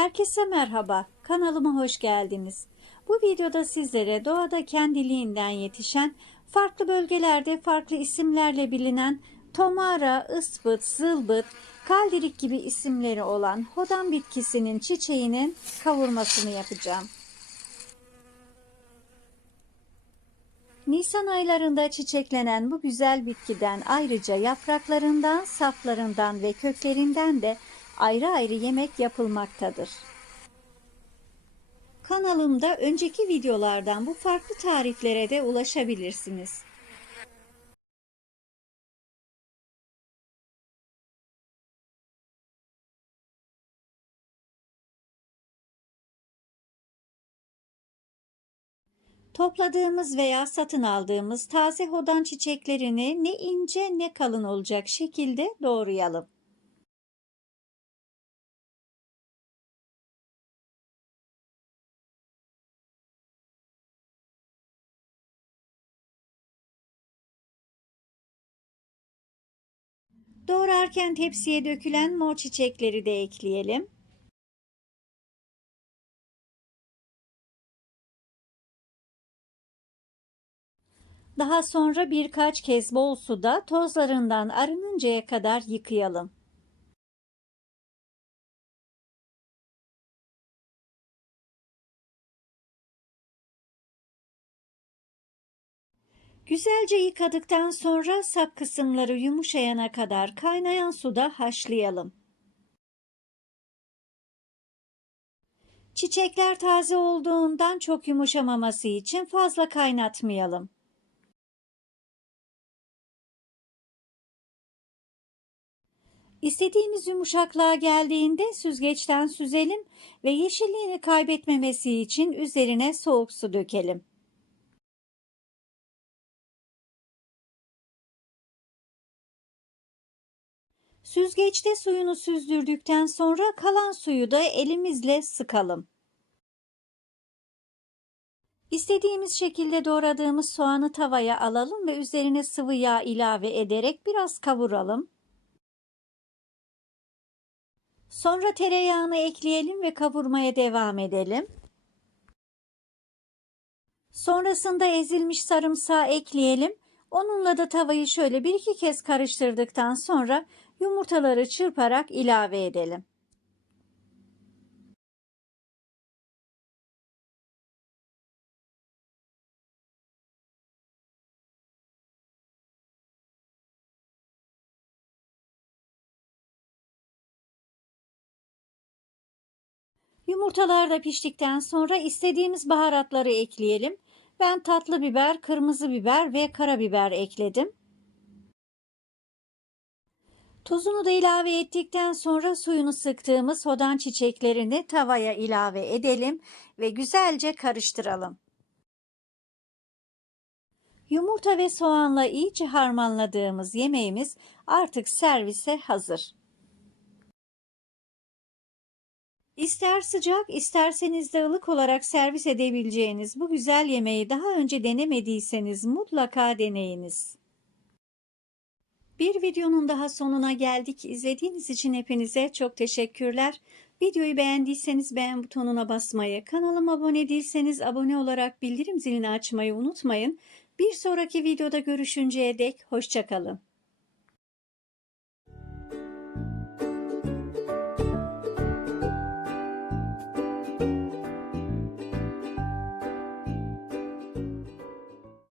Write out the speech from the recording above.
Herkese merhaba, kanalıma hoş geldiniz. Bu videoda sizlere doğada kendiliğinden yetişen, farklı bölgelerde farklı isimlerle bilinen tomara, ısfıt, zılbıt, kaldirik gibi isimleri olan hodan bitkisinin çiçeğinin kavurmasını yapacağım. Nisan aylarında çiçeklenen bu güzel bitkiden ayrıca yapraklarından, saflarından ve köklerinden de ayrı ayrı yemek yapılmaktadır. Kanalımda önceki videolardan bu farklı tariflere de ulaşabilirsiniz. Topladığımız veya satın aldığımız taze hodan çiçeklerini ne ince ne kalın olacak şekilde doğrayalım. Doğrarken tepsiye dökülen mor çiçekleri de ekleyelim. Daha sonra birkaç kez bol suda tozlarından arınıncaya kadar yıkayalım. Güzelce yıkadıktan sonra sap kısımları yumuşayana kadar kaynayan suda haşlayalım. Çiçekler taze olduğundan çok yumuşamaması için fazla kaynatmayalım. İstediğimiz yumuşaklığa geldiğinde süzgeçten süzelim ve yeşilliğini kaybetmemesi için üzerine soğuk su dökelim. Süzgeçte suyunu süzdürdükten sonra kalan suyu da elimizle sıkalım. İstediğimiz şekilde doğradığımız soğanı tavaya alalım ve üzerine sıvı yağ ilave ederek biraz kavuralım. Sonra tereyağını ekleyelim ve kavurmaya devam edelim. Sonrasında ezilmiş sarımsağı ekleyelim. Onunla da tavayı şöyle bir iki kez karıştırdıktan sonra yumurtaları çırparak ilave edelim. Yumurtalar da piştikten sonra istediğimiz baharatları ekleyelim. Ben tatlı biber, kırmızı biber ve karabiber ekledim. Tuzunu da ilave ettikten sonra suyunu sıktığımız sodan çiçeklerini tavaya ilave edelim ve güzelce karıştıralım. Yumurta ve soğanla iyice harmanladığımız yemeğimiz artık servise hazır. İster sıcak isterseniz de ılık olarak servis edebileceğiniz bu güzel yemeği daha önce denemediyseniz mutlaka deneyiniz. Bir videonun daha sonuna geldik. İzlediğiniz için hepinize çok teşekkürler. Videoyu beğendiyseniz beğen butonuna basmayı, kanalıma abone değilseniz abone olarak bildirim zilini açmayı unutmayın. Bir sonraki videoda görüşünceye dek hoşçakalın.